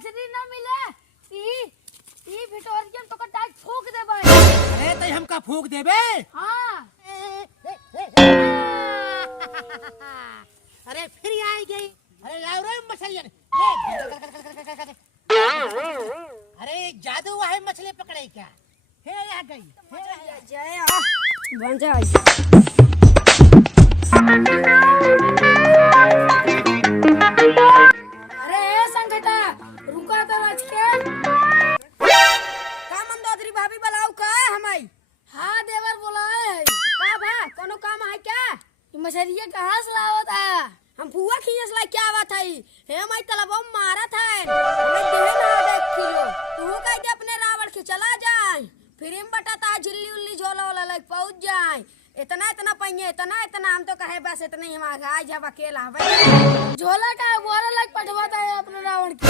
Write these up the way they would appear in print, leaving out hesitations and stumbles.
मछली ना मिले ई भिटोरियम तो कटा फूक देबे। अरे तई हमका फूक देबे। हां अरे फिर आई गई। अरे लाओ रे मछलियां। अरे जादू है मछली पकड़े क्या? हे आ गई। जय बन जाए। अरे संगठा रुका तो आज के का मंदोदरी भाभी बुलाऊ का हमाई। हां देवर बुलाए का भा कोनो काम है क्या? मछलिया कहां से लावत है? हम फुआ खींच ला क्या बात है? हे माई तलबो मारा था हमें देह ना देख किलो तू कह दे अपने रावण के चला जाए फिर हम बटाता झिल्ली उल्ली झोला वाला लग पहुंच जाए। इतना इतना पहिए इतना हम तो कहे बस इतना ही हम आज जब अकेला हवे झोला का बोरा लग पटवाता है अपने रावण के।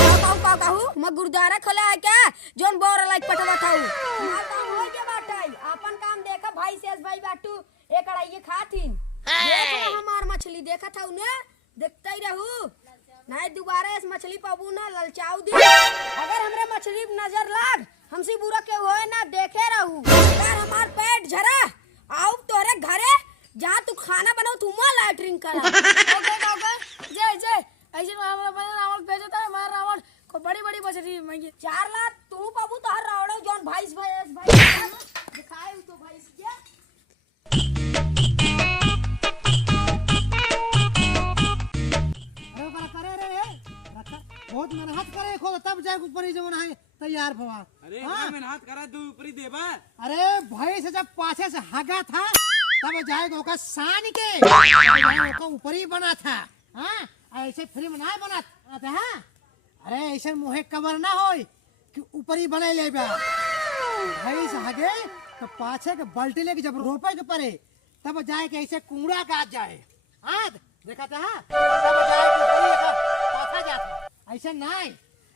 कहू मैं गुरुद्वारा खोला है क्या जोन बोरा लग पटवाता हूं? हमार काम हो गया बाटाई अपन काम देखा भाई शेष भाई बाटू एक अड़ाई खाथिन देख हमार मछली देखा था उन्हें देखते ही रहू नहीं दोबारा इस मछली पाबू ना ललचाऊ दी। अगर हमरे मछली नजर लाग हमसे बुरा के होए ना देखे रहू अगर हमार पेट झरा आओ तोरे घरे जहाँ तू खाना बनाओ तू वहाँ लैटरिन करा। ओके जय जय ऐसे हमरा बने रावण भेजता है हमारा रावण को बड़ी बड़ी मछली मांगे 4 लाख तू पाबू तो हर रावण जोन भाई दिखाए तो भाई क्या बहुत मेहनत करे खो तब जाए ऊपरी जवन है तैयार भवा। अरे मेहनत करा तू ऊपरी देबा। अरे भाई से जब पाछे से हगा था तब जाएगा ओका सान के ओका ऊपरी बना था। हां ऐसे फिल्म ना बनाते हैं। अरे ऐसे मुहे कवर ना होई कि ऊपरी बना लेबा। भाई से हगे तो पाछे के बाल्टी लेके जब रोपे के परे तब जाए के ऐसे कुंगड़ा काट जाए। हां देखा था तब जाए के ऊपरी का पाछा जाता ऐसे नहीं।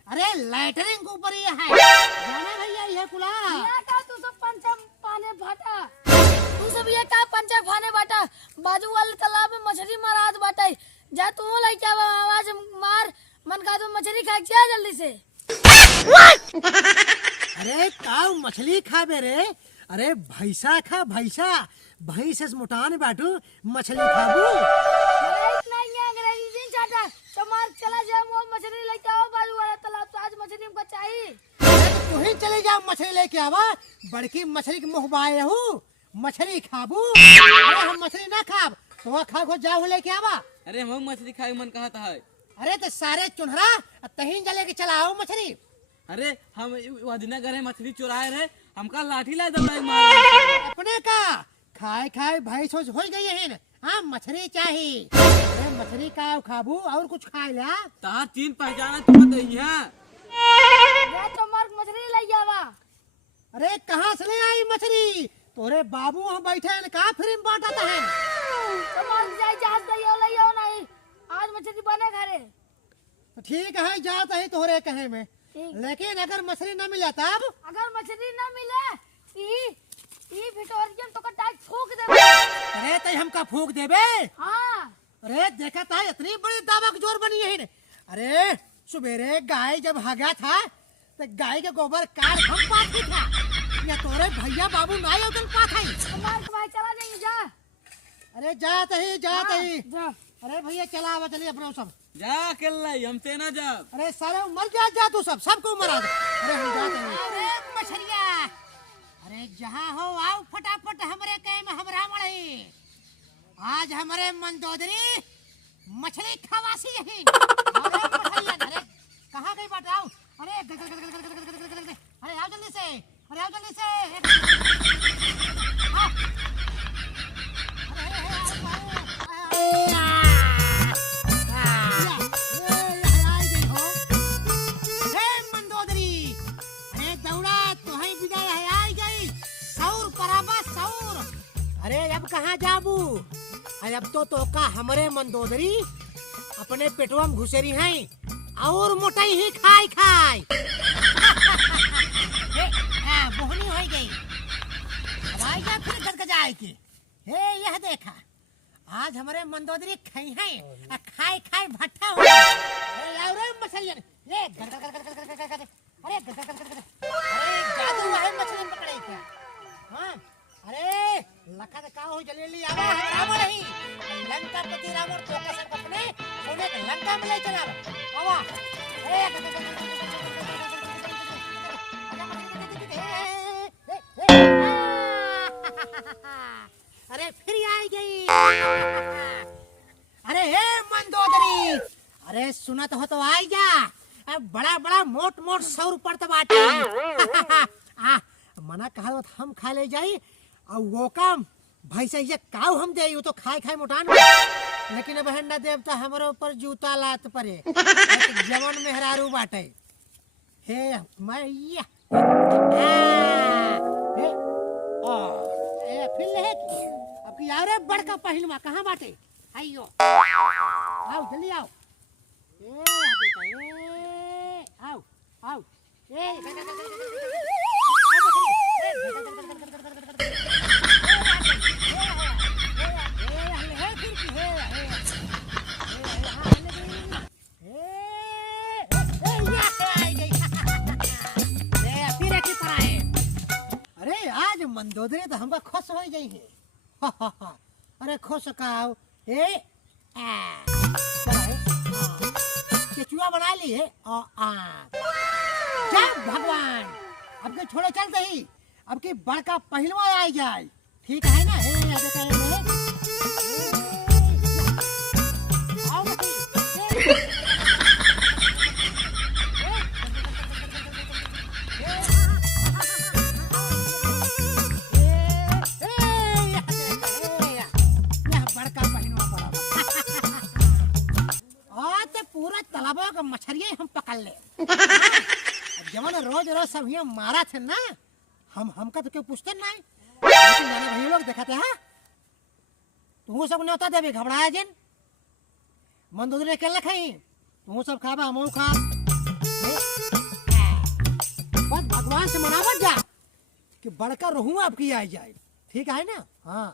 अरे लैटरिन के ऊपर ये है जाना भैया ये कुला ये का तू सब पंचा पाने भाटा तू सब ये का पंचा खाने बाटा बाजू वाले तालाब में मछली मारात बाटा जा तू लाई क्या आवाज मार मन का तू मछली खा जा जल्दी से। अरे काऊ मछली खाबे रे? अरे भैसा खा भैसा भैंस से मोटान बाटू मछली खाबू। मार चला जाए मोल मछली लेके आओ बाजू वाला तालाब तो आज मछली हमको चाहिए। तू ही चले जाओ मछली लेके आवा बड़की मछली के मुंह बाए हूँ मछली खाबू। अरे हम मछली ना खाब तो खा खो जाओ लेके आवा। अरे हम मछली खाए मन कहता है। अरे तो सारे चुनहरा तहीं जले के चलाओ मछली। अरे हम वदिना घर मछली चुराए रहे हमका लाठी ला दौड़ा मार अपने का खाए खाए भैंस हो गई है। हाँ मछली चाहिए। अरे मछली का खाबू और कुछ खाए ला तार चीन पहचाना तुम बताइए। तो मार मछली ले जावा। अरे कहाँ से ले आई मछली? तोरे बाबू वहाँ बैठे हैं का फिल्म बांटता है। तो मार जाए जहाज ले आओ नहीं आज मछली बने घरे। तो ठीक है जाता है तोरे कहे में लेकिन अगर मछली न मिले तब अगर मछली न मिले ई भिटोरियम तो कटा फूक देबे। अरे तई हमका फूक देबे। हां अरे देखा था इतनी बड़ी दावा की जोर बनी है। अरे सुबेरे गाय जब हगा था तो गाय के गोबर कार हम पाती था या तोरे भैया बाबू ना उधर पात है। हमारे भाई चला जाएंगे जा। अरे जाते ही जा। अरे भैया चला आवा चलिए अपना सब जा अकेला हमसे ना जा। अरे सारे मर जा तू सबको मरा दे। अरे हम जाते हैं। अरे मछलिया अरे जहाँ हो आओ फटाफट हमरे कहे में हमरा मड़े आज हमारे मंदोदरी मछली खवासी है। अरे मछलिया अरे कहाँ गई बात आओ। अरे अरे आओ जल्दी से अरे आओ जल्दी से अरे अब कहाँ जाबू? अब तो का हमारे मंदोदरी अपने पेटवा में घुसेरी हैं और मोटाई ही खाए बोहनी हो गई। अब आई जा फिर गदगदाए की। हे यह देखा आज हमारे मंदोदरी खाई हैं खाए भट्टा हो। रे मछलियां ले आवना तो आई जा। अब बड़ा बड़ा मोट मोट 100 रुपये तो बाटे। मना कहा तो हम खा ले जाई और वो काम भैंसा ये काऊ हम दे तो खाए खाए मोटान। लेकिन अब ना देव तो हमारे ऊपर जूता लात परे। जवन मेहरारू बाटे हे मैया फिर ले अब की यार बड़का पहिलवा कहाँ बाटे? आइयो आओ जल्दी आओ। आओ आओ अरे आज मंदोदरी तो हमका खुश हो गई है। अरे खुश का केचुआ बना ली है। जय भगवान अब के छोड़े चलते ही अब की बड़का पहलवा आ जाए। ठीक है ना? पूरा तालाबों का मछलियाँ हम पकड़ ले। जवन रोज रोज सब यहाँ मारा थे ना हमका तो क्यों पूछते नहीं। लेकिन जाने भाई लोग दिखाते हैं तू सब न्योता देवे घबराया जिन मंदोदरी के लखाई तू सब खाबा हम खा। बस भगवान से मनावत जा कि बड़का रहूं आपकी आ जाए। ठीक है ना? हाँ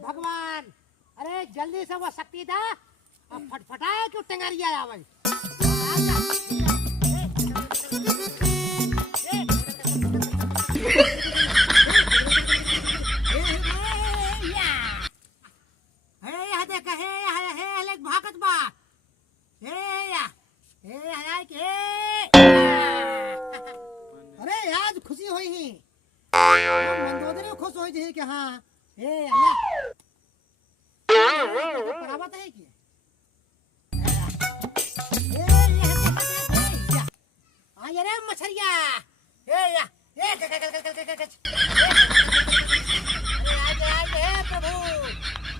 भगवान अरे जल्दी से वो शक्ति था अब फटफटाए क्यों टंगारिया आवे। भागत बा अरे आज खुशी हुई ही मंदोदरी खुश हो जी कि हाँ परावत है कि अरे मछरिया प्रभु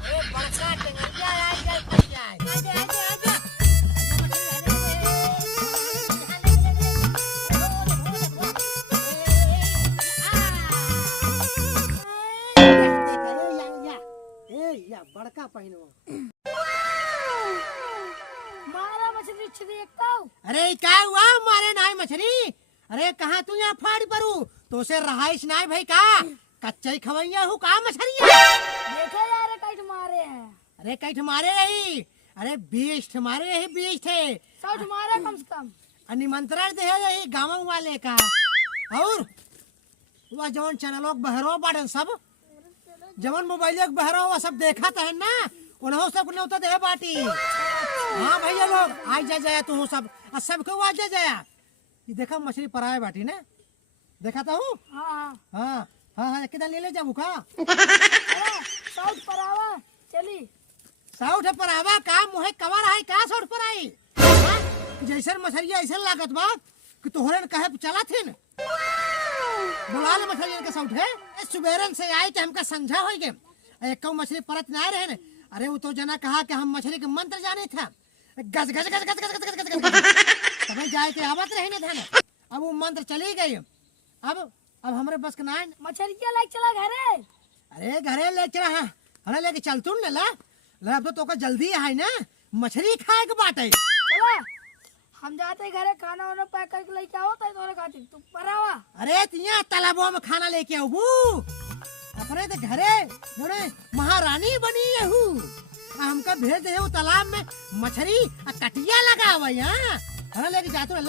अरे बड़का टंगरिया बड़का पहनो मारा मछली छिड़ी एकता। अरे क्या हुआ मारे नाई मछली? अरे कहाँ तू यहाँ फाड़ परू तो से रहाइश नाई भाई का कच्चा ही खवैया हूँ का मछलिया देखा यार कैठ मारे हैं। अरे कैठ मारे रही अरे 20 मारे यही 20 थे 60 मारे कम से कम। निमंत्रण दे यही गाँव वाले का और वह जवन चैनलों बहरो बाटन सब जवन मोबाइल बहरो वह सब देखा है ना उन्हों सब ने दे बाटी। हाँ भैया लोग आज जा जाया तू सब सबको आज जा जाया ये देखा मछली पराए बाटी ना देखा था हूँ। हाँ हाँ हाँ हाँ किधर ले जाऊँ का साउथ परावा चली साउथ परावा का मुहे कवर है का साउथ पर आई जैसे मछलिया ऐसा लागत बा कि तोहरे कहे चला थी न बुला ले मछलियन के साउथ है सुबेरन से आई तो हमका समझा हो गए एक मछली परत ना रहे न। अरे वो तो जना कहा कि हम मछली के मंत्र जाने था गज गज गज गज गज गज गज तब जाए के आवत रहे न था न। अब वो मंत्र चली गई अब हमारे बस के ना मछलिया लाइक चला घरे। अरे घरे ले चला है अरे लेके चल तू न ला अब तो जल्दी है ना मछली खाए के बाटे। चला हम जाते घरे खाना वाना पैक करके लेके आओ तो खाती तू परावा। अरे तिया तालाबों में खाना लेके आओ अपने तो घरे महारानी बनी है हमका भेज दे तालाब में मछली कटिया लगा हुआ यहाँ लेके जाते